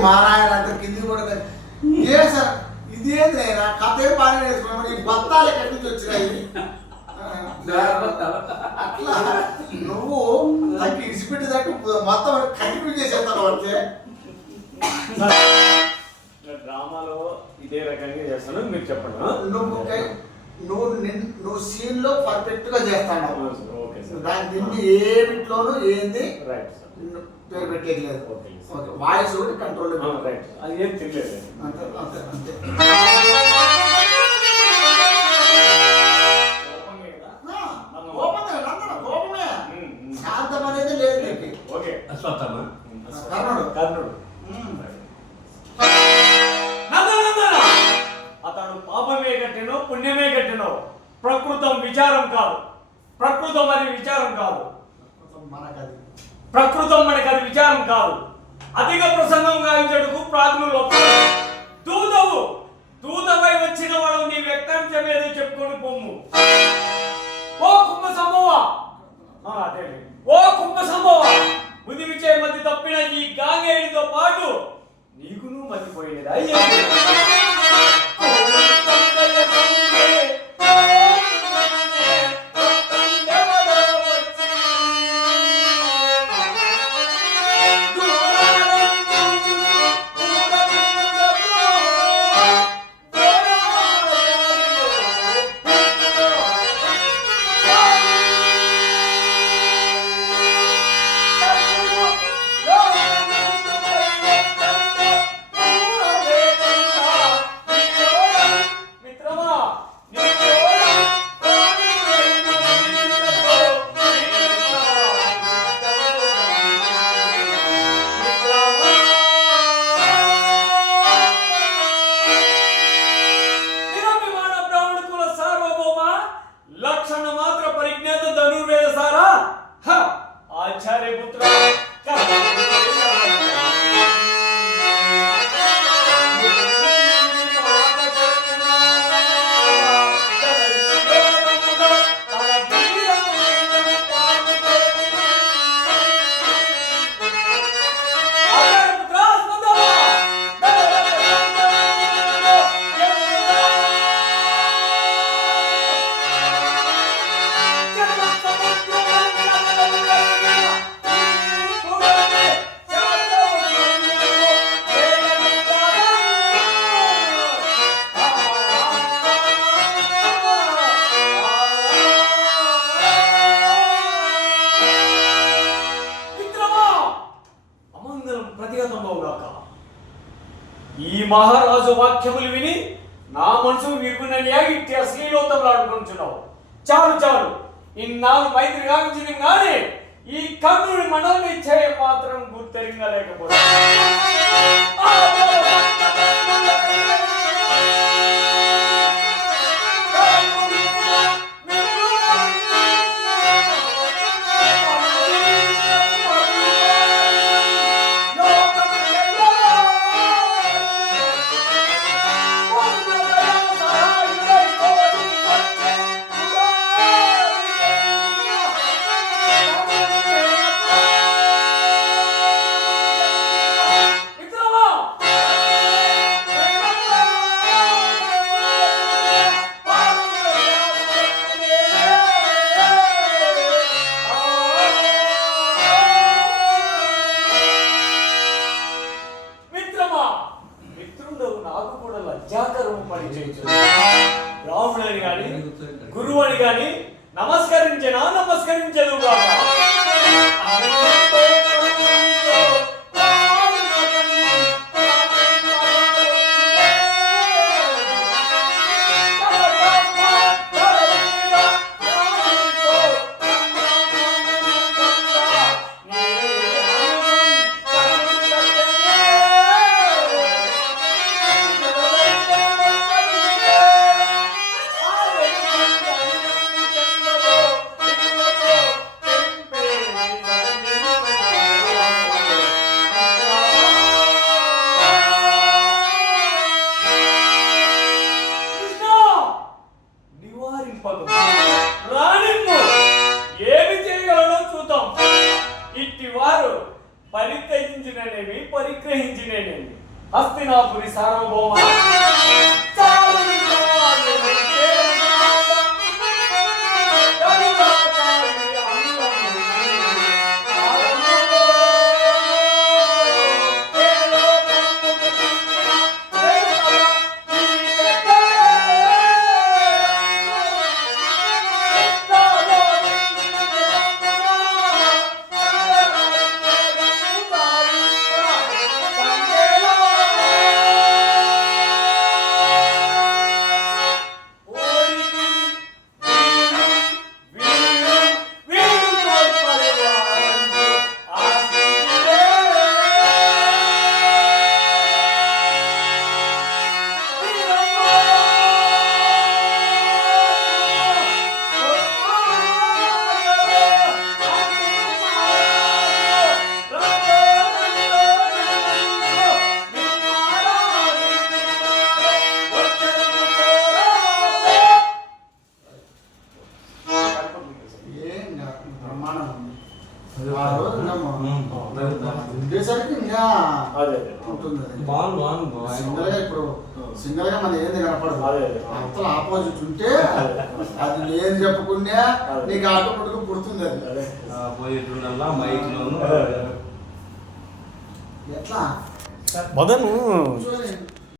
మారాయణ కిందికి కూడా ఏ సార్ ఇదేంది నా కథ ఏం బాగా నేర్చుకున్నాను ఈ బత్తాలు ఎక్కడి నుంచి వచ్చినాయి అట్లా నువ్వు నాకు ఇడిచిపెట్టేదాకా మొత్తం కంటిన్యూ చేసేస్తాను అంటే డ్రామాలో ఇదే రకంగా చేస్తాను మీరు చెప్పండి నువ్వు సీన్ లో పర్ఫెక్ట్ గా చేస్తాను దాని దీన్ని ఏమిట్లోనూ ఏంది పేరు పెట్టేది లేదు వాయిస్ ఒకటి కంట్రోల్ అది ఏం తెలియదు అంతే అంతే అంతే కోపమే శాంతం అనేది లేదు నీకు ఓకే కర్ణుడు అతడు పాపమే కట్టినో పుణ్యమే కట్టినో ప్రకృతం విచారం కాదు ప్రకృతం అది విచారం కాదు ప్రకృతం మనకు అది విచారం కాదు అధిక ప్రసంగం గావించడుకు ప్రాజ్ఞులు దూతవు దూతపై వచ్చిన వాడు నీ వ్యక్తాంశం ఏదో చెప్పుకొని పొమ్ము ఓ కుంభ సమూహ అదే ఓ కుంభ సమూహ ముదివిచే మధ్య తప్పిన ఈ గాంగేయుడితో పాటు నీకును మతిపోయినదా ఈ మహారాజు వాక్యములు విని నా మనసు విరుగుననియా ఇట్టి అశ్లీలోతంలో ఆడుకుంటున్నావు చాలు చాలు ఇన్నాళ్ళు మైత్రి గావించింది కానీ ఈ కర్ణుడి మనోనిశ్చయ మాత్రం గుర్తెరింగా లేకపోతే రాముడని గాని గురువు అని గాని నమస్కరించనా నమస్కరించదుగా నేనేంటి హస్తినాపురి సార్వభౌమ ఏం కాదు, బ్రహ్మాండం ఉంది. ఆ రోజు ఉండేసరికి ఇంకా ఉంటుంది అది. సింగల్ గా ఇప్పుడు సింగల్ గా మన ఏంది కనపడదు. అంతలో ఆపోజిట్ ఉంటే అది నేను చెప్పుకున్నా నీకు ఆటోమేటిక్ పుడుతుంది అది. ఎట్లా మదను చూడండి.